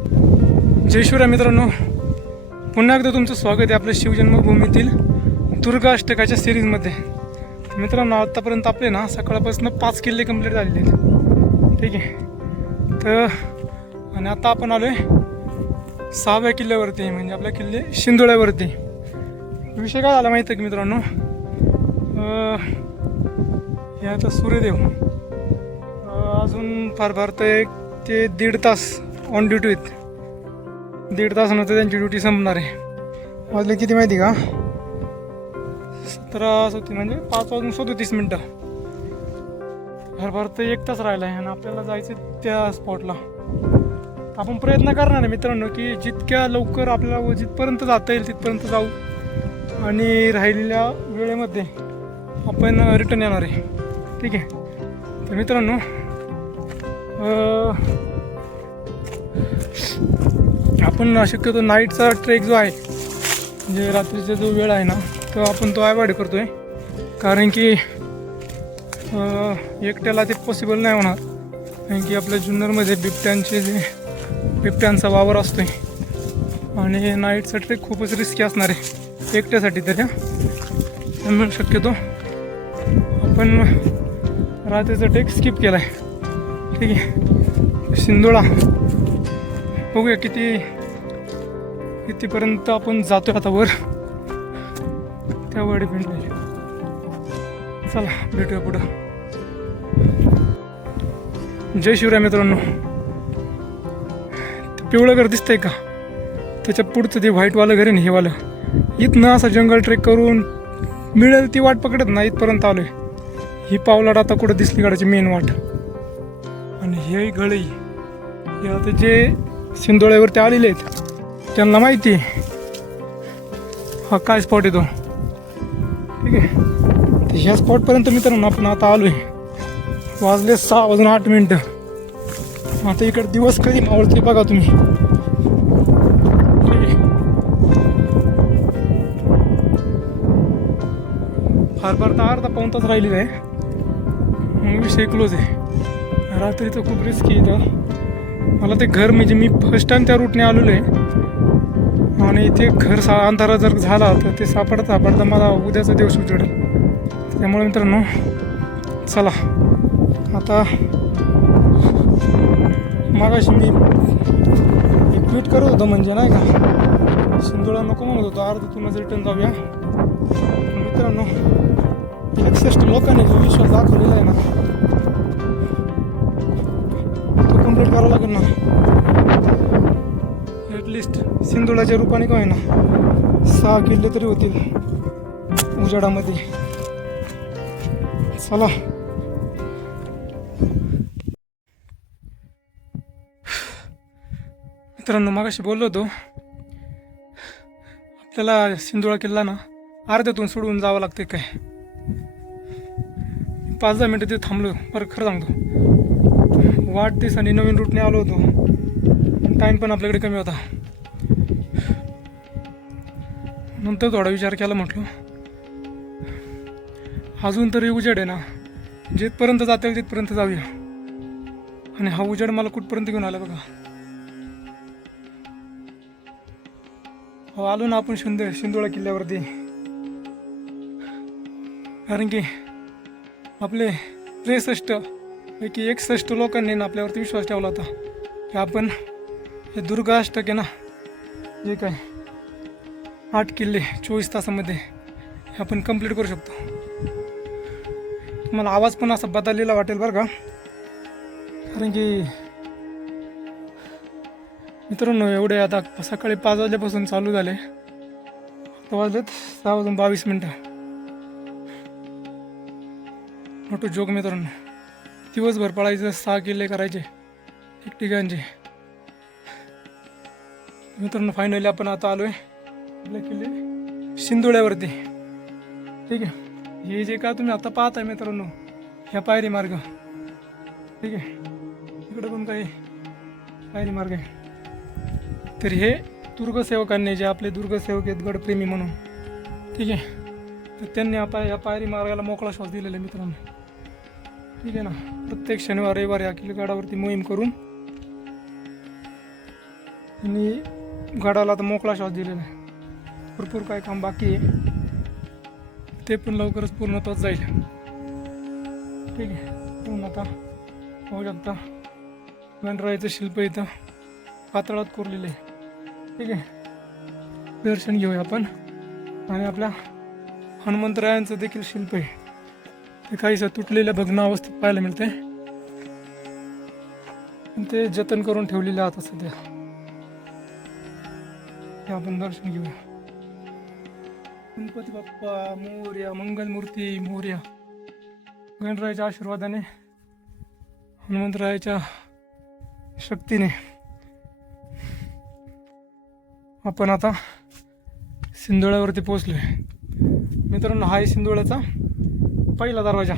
जय शिवराय मित्रांनो, पुन्हा एकदा तुमचं स्वागत आहे आपल्या शिवजन्मभूमीतील दुर्गा अष्टकाच्या सिरीजमध्ये. मित्रांनो, आत्तापर्यंत आपले ना सकाळपासून 5 किल्ले कंप्लीट झालेले आहेत. ठीक आहे. तर आणि आता आपण आलो आहे 6व्या किल्ल्यावरती, म्हणजे आपल्या किल्ले शिंदोळ्यावरती. विषय काय झाला माहिती आहे की मित्रांनो, हे आता सूर्यदेव अजून फार तर 1 ते 1.5 तास ऑन ड्युटी आहेत. 1.5 तासानंतर त्यांची ड्युटी संपणार आहे. वाजले किती माहिती का? 17:37 म्हणजे 5:37 फार तर 1 तास राहिला आहे आणि आपल्याला जायचं त्या स्पॉटला. आपण प्रयत्न करणार आहे मित्रांनो की जितक्या लवकर आपल्याला जिथपर्यंत जाता येईल तिथपर्यंत जाऊ आणि राहिलेल्या वेळेमध्ये आपण रिटर्न येणार आहे. ठीक आहे. तर मित्रांनो, आपण शक्यतो नाईटचा ट्रेक जो आहे, म्हणजे रात्रीचा जो वेळ आहे ना, तो आपण तो अवॉइड करतो आहे. कारण की एकट्याला ते पॉसिबल नाही होणार. कारण की आपल्या जुन्नरमध्ये बिबट्यांचा वावर असतो आहे आणि नाईटचा ट्रेक खूपच रिस्की असणार आहे एकट्यासाठी. त्यामुळे शक्यतो आपण रात्रीचा ट्रेक स्किप केला आहे. ठीक आहे. शिंदोळा बघूया कितीपर्यंत आपण जातोय आता वर, त्यावर डिपेंड आहे. चला भेटूया पुढं. जय शिवराय मित्रांनो, पिवळं घर दिसतंय का? त्याच्या पुढचं ते व्हाईटवालं घर आहे ना, हे वालं. इथनं असं जंगल ट्रेक करून मिळेल ती वाट पकडत ना इथपर्यंत आलोय. ही पावलाट आता कुठं दिसली काढायची मेन वाट. आणि हे गळई हे आता जे शिंदोळ्यावरती आलेले आहेत त्यांना माहिती आहे हा काय स्पॉट येतो. ठीक आहे. तर ह्या स्पॉटपर्यंत मित्रांनो आपण आता आलो आहे. वाजले 6:08. आता इकडे दिवस कधी मावळते बघा तुम्ही. फार तर अर्धा पाऊण तास राहिलेला आहे, मग विषय क्लोज आहे. रात्रीचं खूप रिस्की आहे. मला ते घर म्हणजे मी फर्स्ट टाइम त्या रूटने आलेलो आहे आणि इथे घर अंधारा जर झाला तर ते सापडता मला उद्याचा दिवस उजडेल. त्यामुळे मित्रांनो चला आता, मागाशी मी ट्विट करत होतो म्हणजे नाही का, शिंदोळा नको म्हणत होतो, अर्ध्यातूनच रिटर्न जाऊया. मित्रांनो, 61 लोकांनी जो विश्वास दाखवलेला आहे ना, तो कम्प्लीट करावा लागेल ना. ॲटलिस्ट सिंधुळाच्या रूपाने काय ना 6 किल्ले तरी होतील उजाडामध्ये. चला मित्रांनो, मागाशी बोललो होतो आपल्याला सिंधुळा किल्ला ना अर्ध्यातून सोडून जावं लागते. काय 5-10 मिनटं तिथे थांबलो. बरं खरं सांगतो, वाढदिवस आणि नवीन रूटने आलो होतो, टाईम पण आपल्याकडे कमी होता. नंतर थोडा विचार केला, म्हटलं अजून तरी उजेड आहे ना, जिथपर्यंत जाता येईल तिथपर्यंत जाऊया. आणि हा उजेड मला कुठपर्यंत घेऊन आला बघा. हो, आलो ना आपण शिंदोळा किल्ल्यावरती. कारण की आपले 63 पैकी 61 लोकांनी ना आपल्यावरती विश्वास ठेवला होता की आपण हे दुर्गा अष्टक आहे ना, जे काय 8 किल्ले 24 तासामध्ये हे आपण कंप्लीट करू शकतो. मला आवाज पण असा बदललेला वाटेल बरं का. कारण की मित्रांनो, एवढे आता सकाळी 5 वाजल्यापासून चालू झाले, आता वाजलेत 6:22. मोठं जोक मित्रांनो. दिवसभर पळायचं, 6 किल्ले करायचे ठिकठिकाणचे. मित्रांनो, फायनली आपण आता आलो आहे आपल्या किल्ले शिंदोळ्यावरती. ठीक आहे. हे जे का तुम्ही आता पाहताय मित्रांनो, ह्या पायरी मार्ग. ठीक आहे. इकडे पण काही पायरी मार्ग आहे. तर हे दुर्गसेवकांनी, जे आपले दुर्गसेवक आहेत गडप्रेमी म्हणून, ठीक आहे, तर त्यांनी या पायरी मार्गाला मोकळा श्वास दिलेला आहे मित्रांनो. ठीक आहे ना. प्रत्येक शनिवार रविवार या किल्लेगडावरती मोहीम करून आणि गडाला आता मोकळा श्वास दिलेला आहे. भरपूर काय काम बाकी आहे, ते पण लवकरच पूर्णत्वात जाईल. ठीक आहे. म्हणून आता पाहू शकता गणरायाचं शिल्प इथं पातळात कोरलेलं आहे. ठीक आहे. दर्शन घेऊया आपण. आणि आपल्या हनुमंतरायांचं देखील शिल्प आहे, ते काहीसं तुटलेल्या भग्न अवस्थेत पाहायला मिळते, पण ते जतन करून ठेवलेले आता सध्या. हे आपण दर्शन घेऊया. गणपती बाप्पा मोरया, मंगलमूर्ती मोरया. गणरायाच्या आशीर्वादाने, हनुमंतरायाच्या शक्तीने आपण आता सिंधुळ्यावरती पोहोचलोय. मित्रांनो, हा आहे सिंधुळ्याचा पहिला दरवाजा,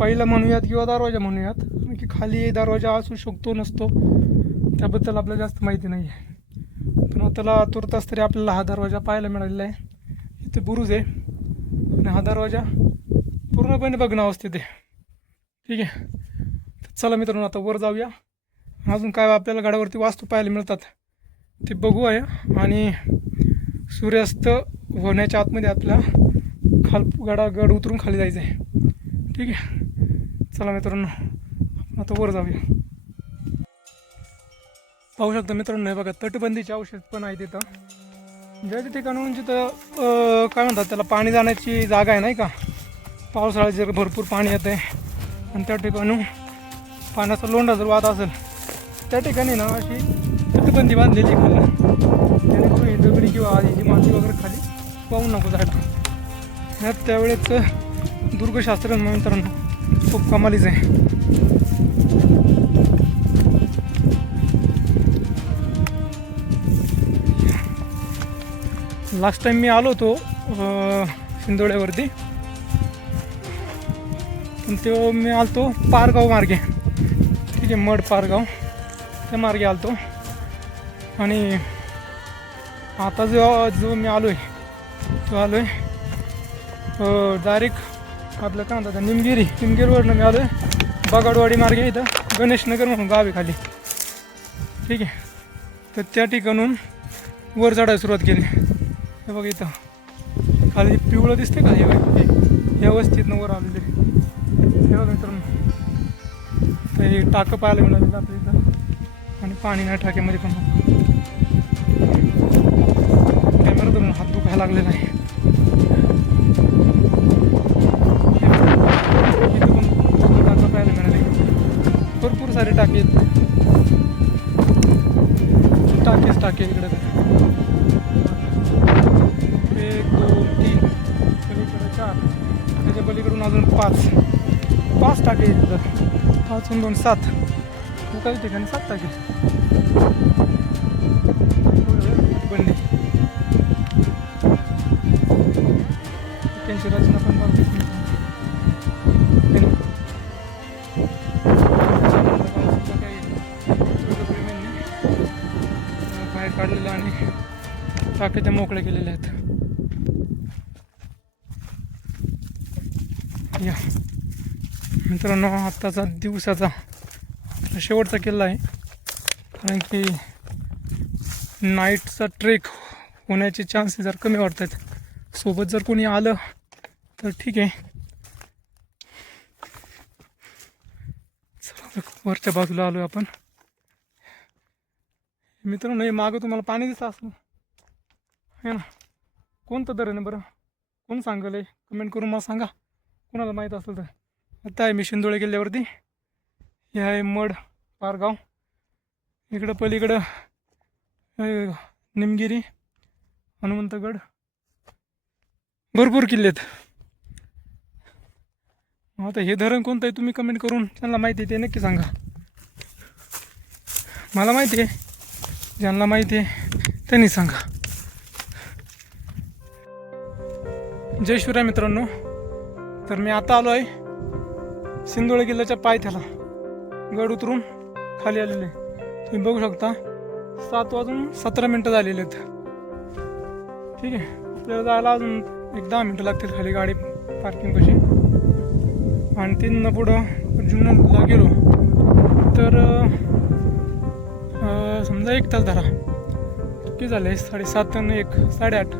पहिला म्हणूयात किंवा दरवाजा म्हणूयात, की खाली दरवाजा असू शकतो नसतो त्याबद्दल आपल्याला जास्त माहिती नाही आहे. पण त्याला तुर्तास तरी आपल्याला हा दरवाजा पाहायला मिळालेला आहे. इथे बुरुज आहे आणि हा दरवाजा पूर्णपणे भग्न अवस्थेत आहे. ठीक आहे. तर चला मित्रांनो, आता वर जाऊया. अजून काय आपल्याला गडावरती वास्तू पाहायला मिळतात ते बघू आहे. आणि सूर्यास्त होण्याच्या आतमध्ये आपल्याला गड उतरून खाली जायचं आहे. ठीक आहे. चला मित्रांनो, आता वर जाऊया. पाहू शकता मित्रांनो, हे बघा तटबंदीचे अवशेष पण आहे तिथं. ज्या ठिकाणून जिथं काय म्हणतात त्याला, पाणी जाण्याची जागा आहे नाही का, पावसाळ्यात जर भरपूर पाणी येतं आहे आणि त्या ठिकाणून पाण्याचा लोंढा जर वाहत असेल त्या ठिकाणी ना अशी तटबंदी बांधलेली खाली, जेणेकरून ही दगडी किंवा ही माती वगैरे खाली पाहू नको जायला. ह्यात त्यावेळेस दुर्गशास्त्र मित्रांनो खूप कमालीच आहे. लास्ट टाइम मी आलो होतो सिंधुळ्यावरती, पण तेव्हा मी आलतो पारगाव मार्गे. ठीक आहे. मड पारगाव त्या मार्गे आलतो. आणि आता जो मी आलो आहे तो आलो आहे डायरेक्ट आपलं काय म्हणतात निमगिरीवरनं मी आलो आहे बगाडवाडी मार्गे. इथं गणेशनगर म्हणून गाव आहे खाली. ठीक आहे. तर त्या ठिकाणून वर चढायला सुरुवात केली. हे बघा इथं खाली पिवळं दिसते का, हे व्यवस्थित वर आलेले. हे बघा मित्रांनो, तर हे टाकं पाहायला मिळालेलं आपल्या इथं. आणि पाणी नाही टाक्यामध्ये पण. कॅमेरा धरून हात दुखायला लागलेला आहे. इथं पण टाकं पाहायला मिळाले, भरपूर सारे टाके आहेत. टाके इकडे 1 2 3 पलीकडे 4, त्याच्या पलीकडून अजून 5 टाके आहेत तिथं. 5 2 7, काही ठिकाणी 7 टाके. बंदी त्यांची रचना पण बाहेर काढलेलं आणि टाक्या मोकळ्या केलेल्या आहेत. या मित्रांनो, आत्ताचा दिवसाचा शेवटचा किल्ला आहे, कारण की नाईटचा ट्रेक होण्याचे चान्सेस जर कमी वाटत आहेत. सोबत जर कोणी आलं तर ठीक आहे. चला वरच्या बाजूला आलो आपण. मित्रांनो, हे मागं तुम्हाला पाणी दिसतं असं आहे ना. कोणतं दर आहे ना बरं, कोण सांगेल आहे कमेंट करून मला सांगा कोणाला माहीत असेल तर. आता आहे मी सिंधुळे किल्ल्यावरती. हे आहे मड पारगाव. इकडं पलीकडं निमगिरी, हनुमंतगड, भरपूर किल्ले आहेत. आता हे धरण कोणतं आहे तुम्ही कमेंट करून ज्यांना माहिती आहे ते नक्की सांगा. मला माहिती आहे, ज्यांना माहिती आहे त्यांनी सांगा. जय शिवराय मित्रांनो. तर मी आता आलो आहे सिंधुळे किल्ल्याच्या पायथ्याला. गड उतरून खाली आलेले तुम्ही बघू शकता. 7:17 झालेले आहेत. ठीक आहे. आपल्याला जायला अजून 10 मिनटं लागतील खाली गाडी पार्किंग कशी. आणि तिथनं पुढं जुन्नरला गेलो तर समजा 1 तास धरा, किती झाले 7:30 आणि 1 8:30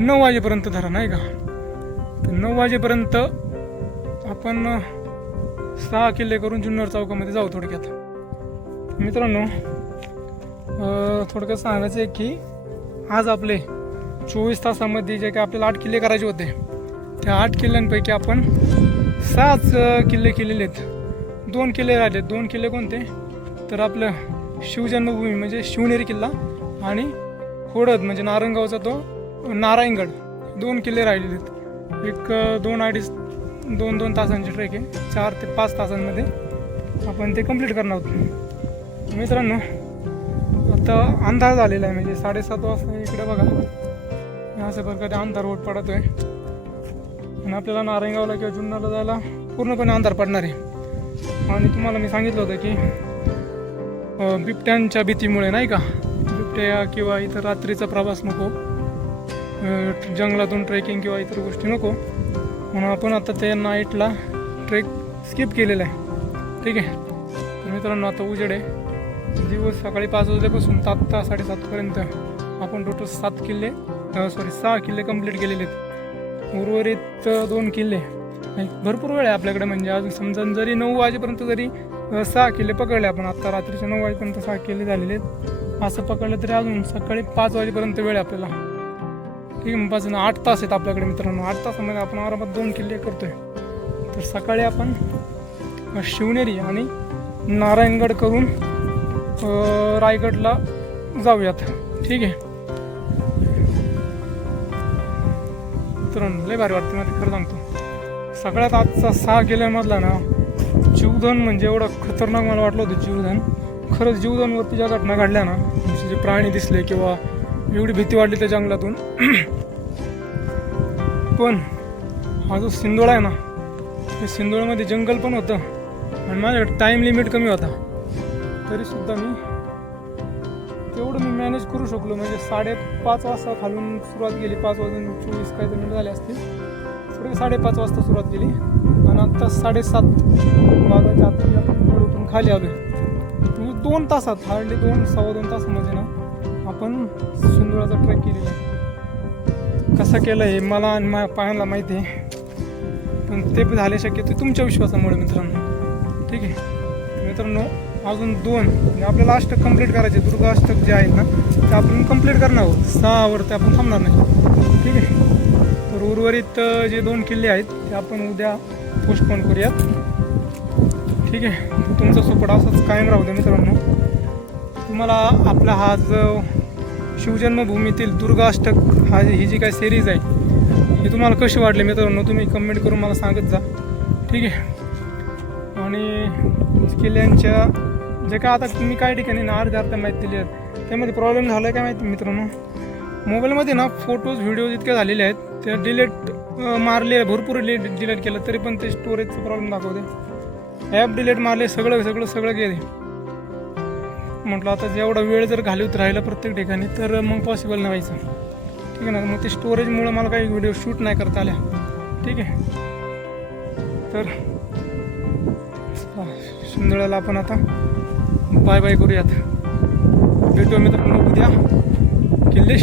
9 वाजेपर्यंत धरा नाही का. तर 9 वाजेपर्यंत आपण 6 किल्ले करून जुन्नर चौकामध्ये जाऊ. थोडक्यात मित्रांनो थोडक्यात सांगायचं आहे की आज आपले 24 तासामध्ये जे काही आपल्याला 8 किल्ले करायचे होते, त्या 8 किल्ल्यांपैकी आपण 6 किल्ले केलेले आहेत. 2 किल्ले राहिले. 2 किल्ले कोणते, तर आपलं शिवजन्मभूमी म्हणजे शिवनेरी किल्ला आणि खोडद म्हणजे नारायणगावचा तो नारायणगड. 2 किल्ले राहिलेले आहेत. एक 2-2.5 तासांची ट्रेक आहे. 4 ते 5 तासांमध्ये आपण ते कंप्लीट करणार आहोत. मित्रांनो आता अंधार झालेला आहे, म्हणजे 7:30 वाजता. इकडे बघा अशा प्रकारे अंधार ओट पडत आहे आणि आपल्याला नारायणगावला किंवा जुन्नरला जायला पूर्णपणे अंधार पडणार आहे. आणि तुम्हाला मी सांगितलं होतं की बिबट्यांच्या भीतीमुळे नाही का, बिबट्या किंवा इतर रात्रीचा प्रवास नको, जंगलातून ट्रेकिंग किंवा इतर गोष्टी नको, म्हणून आपण आता त्या नाईटला ट्रेक स्किप केलेला आहे. ठीक आहे. तर मित्रांनो आता उजेड आहे. दिवस सकाळी 5 वाजल्यापासून 7:30पर्यंत आपण टोटल 6 किल्ले कंप्लीट केलेले आहेत. उर्वरित 2 किल्ले भरपूर वेळ आहे आपल्याकडे. म्हणजे अजून समजा जरी 9 वाजेपर्यंत जरी 6 किल्ले पकडले आपण, आत्ता रात्रीच्या 9 वाजेपर्यंत 6 किल्ले झालेले आहेत, असं पकडलं तरी अजून सकाळी 5 वाजेपर्यंत वेळ आहे आपल्याला. ठीक आहे. 5 8 तास आहेत आपल्याकडे मित्रांनो. 8 तासामध्ये आपण आरामात 2 किल्ले करतोय. तर सकाळी आपण शिवनेरी आणि नारायणगड करून रायगडला जाऊयात. ठीक आहे. मित्रांनो लय भारी वाटतं मला, खरं सांगतो. सगळ्यात आजचा 6 किल्ल्यांमधला ना जीवधन म्हणजे एवढं खतरनाक मला वाटलं होतं. जीवधन खरंच जीवधनवरती ज्या घटना घडल्या ना, जे प्राणी दिसले किंवा एवढी भीती वाटली त्या जंगलातून. पण हा जो सिंदोळा आहे ना, त्या सिंदोळ्यामध्ये जंगल पण होतं आणि माझ्याकडे टाईम लिमिट कमी होता, तरीसुद्धा तेवढं मी मॅनेज करू शकलो. म्हणजे 5:30 वाजता खालून सुरुवात केली, 5:24 काहीतरी मिनिट झाले असतील. थोडी 5:30 वाजता सुरुवात केली आणि आत्ता 7:30 वाजायच्या आत आपण गडूतून खाली आलो. म्हणजे 2 तासात हार्डली 2-2.25 तासामध्ये ना आपण सिंदोळ्याचा ट्रेक केलेला आहे. कसं केलं हे मला आणि माझ्या पायाला माहिती आहे, पण ते झाले शक्य ते तुमच्या विश्वासामुळे मित्रांनो. ठीक आहे. मित्रांनो अजून 2 म्हणजे आपल्याला अष्टक कंप्लीट करायचे. दुर्गा अष्टक जे आहेत ना ते आपण कंप्लीट करणार आहोत. 6वरती आपण थांबणार नाही. ठीक आहे. तर उर्वरित जे 2 किल्ले आहेत ते आपण उद्या पोस्टपोन करूयात. ठीक आहे. तुमचा सपोर्ट असाच कायम राहू द्या मित्रांनो. तुम्हाला आपला हा जो शिवजन्मभूमीतील दुर्गा अष्टक ही जी काय सिरीज आहे ही तुम्हाला कशी वाटली मित्रांनो, तुम्ही कमेंट करून मला सांगत जा. ठीक आहे. आणि किल्ल्यांच्या जे काय आता तुम्ही काही ठिकाणी अर्ध्या माहिती दिली आहेत, त्यामध्ये प्रॉब्लेम झाला आहे काय माहिती मित्रांनो, मोबाईलमध्ये ना फोटोज व्हिडिओज इतके झालेले आहेत, ते डिलीट मारले, भरपूर डिलीट केलं तरी पण ते स्टोरेजचा प्रॉब्लेम दाखवते. ॲप डिलीट मारले, सगळं गेले. म्हटलं आता जेवढा वेळ जर घालवत राहिला प्रत्येक ठिकाणी तर मग पॉसिबल नाही व्हायचं. ठीक आहे ना. मग ते स्टोरेजमुळं मला काही व्हिडिओ शूट नाही करता आल्या. ठीक आहे. तर सिंदोळ्याला आपण आता बाय बाय करूयात. भेटूया मित्रांनो उद्या किल्ले